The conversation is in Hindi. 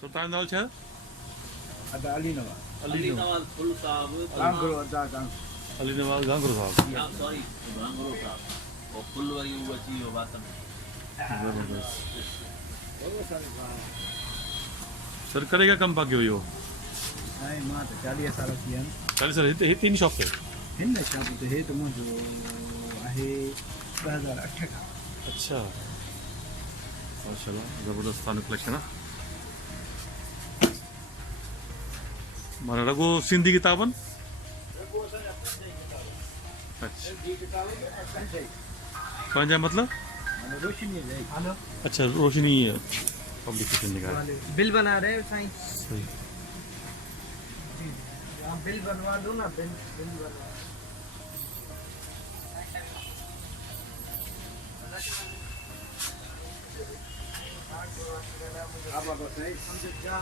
सुल्तान नाल छा? अदा अली नवाज अली नवाज नवाज फुल साहब गांगरो अदा गांग अली नवाज गांगरो साहब। सॉरी गांगरो साहब और फुल वरी वो अची वियो बात में। ज़बरदस्त। बहुत सारे सर करेगा कम पाकियो इहो? ऐं मां त 40 साल थी विया आहिनि। चालीह साल हिते हिते इन शॉप ते? हिन शॉप ते हे त मुंहिंजो आहे 2008 खां। अच्छा माशाल्लाह ज़बरदस्त थाने कलेक्शन आहे। माना रगो सिंधी किताबनि? अच्छा पंहिंजा मतिलब? रोशनी है हेलो अच्छा रोशनी पब्लिकेशन निकाल। बिल बना रहे हो साईं? सही। आप बिल बनवा दो ना बिल बिल बनवा आप बताइए समझ जा